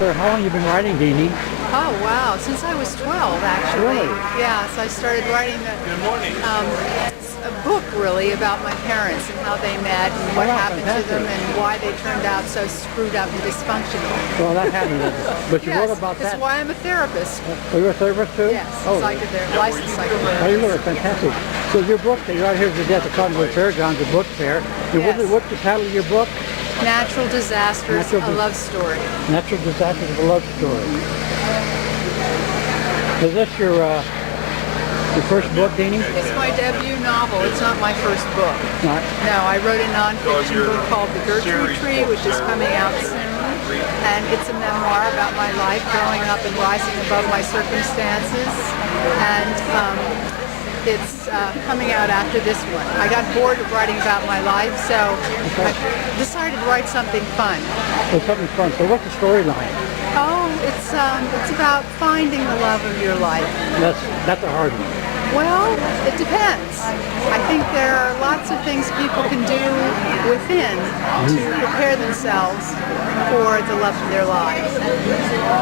So how long have you been writing, Deanie? Oh, wow. Since I was 12, actually. Really? Yeah, so I started writing a book, really, about my parents and how they met and what happened to them and why they turned out so screwed up and dysfunctional. Well, that happened. But you wrote about that. That's why I'm a therapist. Oh, you're a therapist, too? Yes, licensed psychotherapist. Oh, you were fantastic. So your book, you're out here today at the COTTONWOOD Fair, John's book fair. Yes. What's the title of your book? Natural Disasters, a Love Story. Natural Disasters, a Love Story. Is this your first book, Deanie? It's my debut novel. It's not my first book. Not? No, I wrote a nonfiction book called The COURTREY, which is coming out soon. And it's a memoir about my life growing up and rising above my circumstances. And it's coming out after this one. I got bored of writing about my life, so I decided to write something fun. Well, something fun. So what's the storyline? Oh, it's about finding the love of your life. That's a hard one. Well, it depends. I think there are lots of things people can do within to prepare themselves for the love of their lives.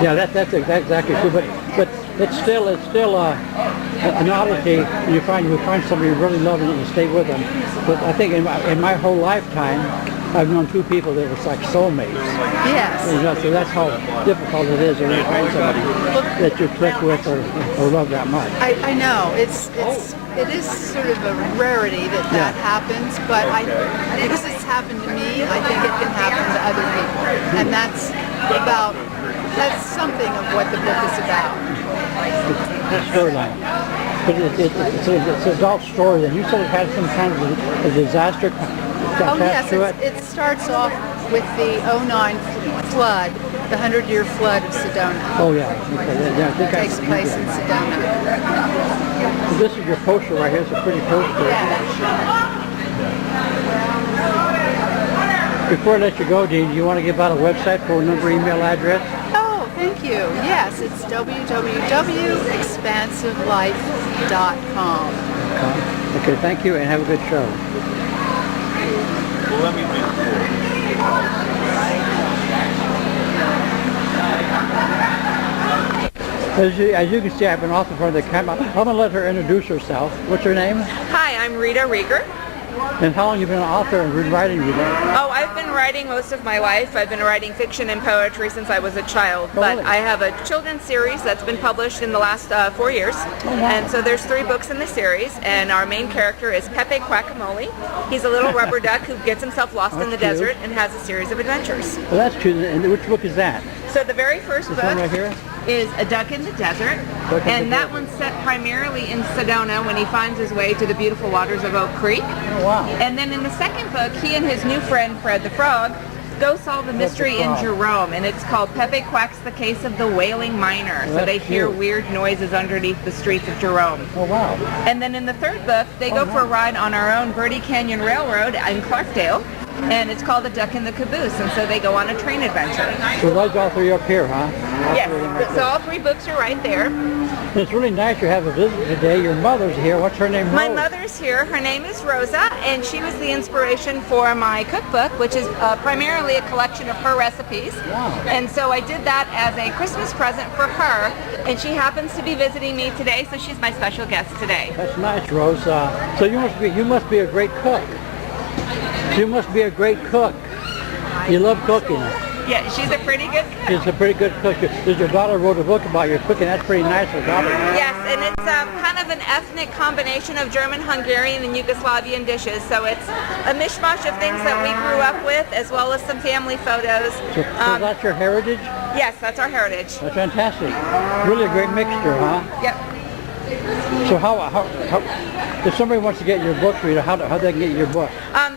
Yeah, that's exactly true. But it's still an oddity when you find somebody you really love and you stay with them. But I think in my whole lifetime, I've known two people that were like soulmates. Yes. You know, so that's how difficult it is when you find somebody that you click with or love that much. I know it is sort of a rarity that happens, but because it's happened to me, I think it can happen to other people, and that's something of what the book is about. The storyline. But it's an adult story. And you said it had some kind of a disaster. Oh yes, it starts off with the 09 flood, the 100-year flood of Sedona. Oh yeah, okay. Yeah, I think it takes place in Sedona. So this is your poster right here. It's a pretty poster. Before I let you go, Dean, do you want to give out a website, phone number, email address? Oh, thank you. Yes, it's www.expansivelife.com. Okay, thank you, and have a good show. Well, let me As you can see, I've been off in front of the camera. I'm going to let her introduce herself. What's her name? Hi, I'm Rita REGER. And how long have you been an author and been writing, Rita? Oh, I've been writing most of my life. I've been writing fiction and poetry since I was a child. Oh, but really? I have a children's series that's been published in the last 4 years. Oh, wow. And so there's 3 books in the series, and our main character is Pepe Quackamole. He's a little rubber duck who gets himself lost in the desert and has a series of adventures. Well, that's cute. And which book is that? So the very first This book one right here? is A Duck in the Desert, and that one's set primarily in Sedona when he finds his way to the beautiful waters of Oak Creek. Oh, wow. And then in the second book, he and his new friend, Fred the Frog, go solve a mystery in Jerome, and it's called Pepe Quacks the Case of the Wailing Miner. So they hear weird noises underneath the streets of Jerome. Oh, wow. And then in the third book, they go for a ride on our own Verde Canyon Railroad in Clarkdale, and it's called A Duck in the Caboose, and so they go on a train adventure. So those all 3 up here, huh? Yes, so all 3 books are right there. And it's really nice you have a visit today. Your mother's here. What's her name? My mother's here. Her name is Rosa, and she was the inspiration for my cookbook, which is primarily a collection of her recipes. Wow. And so I did that as a Christmas present for her, and she happens to be visiting me today, so she's my special guest today. That's nice, Rose. So you must be a great cook. You must be a great cook. You love cooking. Yeah, she's a pretty good cook. She's a pretty good cook. Your daughter wrote a book about your cooking. That's pretty nice, her daughter. Yes, and it's kind of an ethnic combination of German, Hungarian, and Yugoslavian dishes. So it's a mishmash of things that we grew up with, as well as some family photos. So that's your heritage? Yes, that's our heritage. That's fantastic. Really a great mixture, huh? Yep. So how if somebody wants to get your book, Rita, how they can get your book?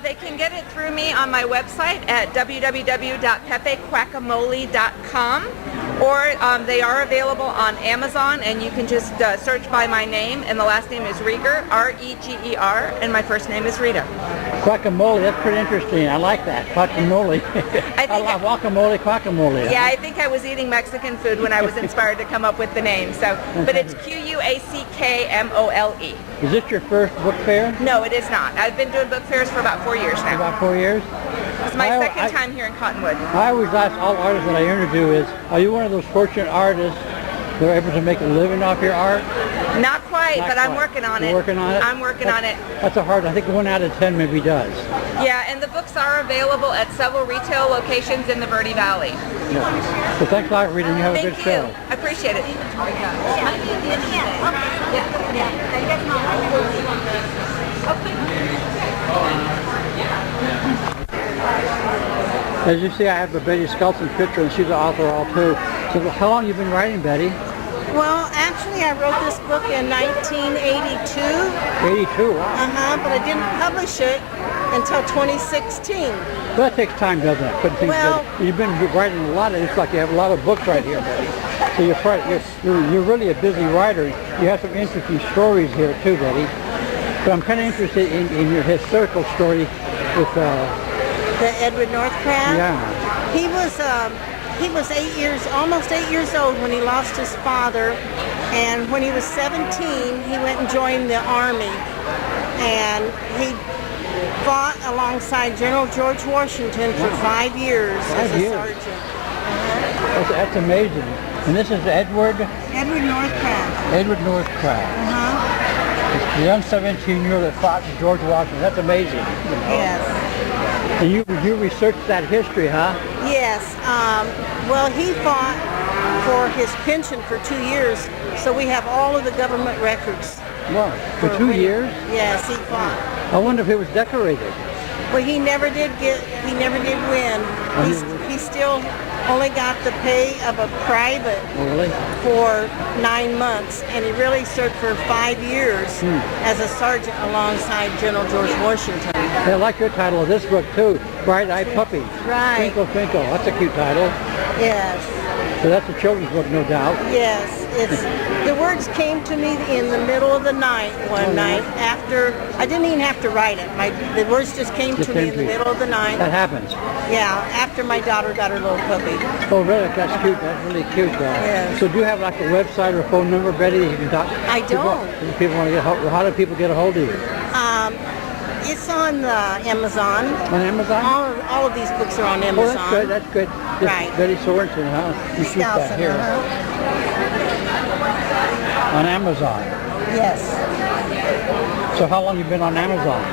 They can get it through me on my website at www.pepequackamole.com, or they are available on Amazon, and you can just search by my name, and the last name is Reger, R-E-G-E-R, and my first name is Rita. Guacamole, that's pretty interesting. I like that. Guacamole. I like guacamole, guacamole. Yeah, I think I was eating Mexican food when I was inspired to come up with the name. So, but it's Quackmole. Is this your first book fair? No, it is not. I've been doing book fairs for about 4 years now. About 4 years? It's my second time here in Cottonwood. I always ask all artists that I interview is, are you one of those fortunate artists that are able to make a living off your art? Not quite, Not but quite. I'm working on it. You're working on it? I'm working on it. That's a hard, I think 1 out of 10 maybe does. Yeah, and the books are available at several retail locations in the Verde Valley. Yeah. So thanks a lot, Rita, and you have a good show. I appreciate it. As you see, I have a Betty SKOUSEN picture, and she's the author all too. So how long have you been writing, Betty? Well, actually, I wrote this book in 1982. 82, wow. But I didn't publish it until 2016. Well, that takes time, doesn't it? Putting things Well- together. You've been writing a lot, and it's like you have a lot of books right here, Betty. So you're really a busy writer. You have some interesting stories here too, Betty. But I'm kind of interested in your historical story with, The Edward Northcraft. yeah. He was almost 8 years old when he lost his father, and when he was 17, he went and joined the army, and he fought alongside General George Washington for 5 years as 5 a years. sergeant. That's amazing. And this is Edward Edward Northcraft. the young 17-year-old that fought for George Washington. That's amazing. You know? Yes. And you researched that history, huh? Yes. Well, he fought for his pension for 2 years, so we have all of the government records. Wow. For 2 when- years? Yes, he fought. I wonder if it was decorated. Well, he never did win. He still only got the pay of a private Oh, really? for 9 months, and he really served for 5 years as a sergeant alongside General George Washington. I like your title of this book too, Bright Eyed Puppy. Right. Twinkle, twinkle. That's a cute title. Yes. So that's a children's book, no doubt. Yes, the words came to me in the middle of the night one night after, I didn't even have to write it. The words just came to me in the middle of the night. That happens. Yeah, after my daughter got her little puppy. Oh, really? That's cute. That's really cute. Yes. So do you have like a website or phone number, Betty, that you can talk? I don't. People want to get how do people get a hold of you? It's on Amazon. On Amazon? All of these books are on Oh, Amazon. that's good. That's good. This Right. Betty Sorensen, huh? You shoot that Skousen, here on Amazon. Yes. So how long you been on Amazon?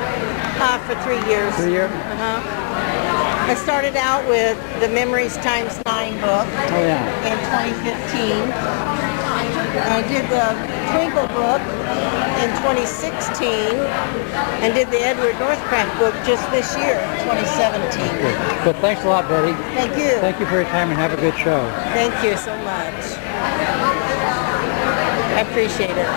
For 3 years. 3 years? I started out with the Memories Times 9 book Oh yeah. in 2015. I did the Twinkle book in 2016 and did the Edward Northcraft book just this year, 2017. Good. But thanks a lot, Betty. Thank you. Thank you for your time and have a good show. Thank you so much. I appreciate it.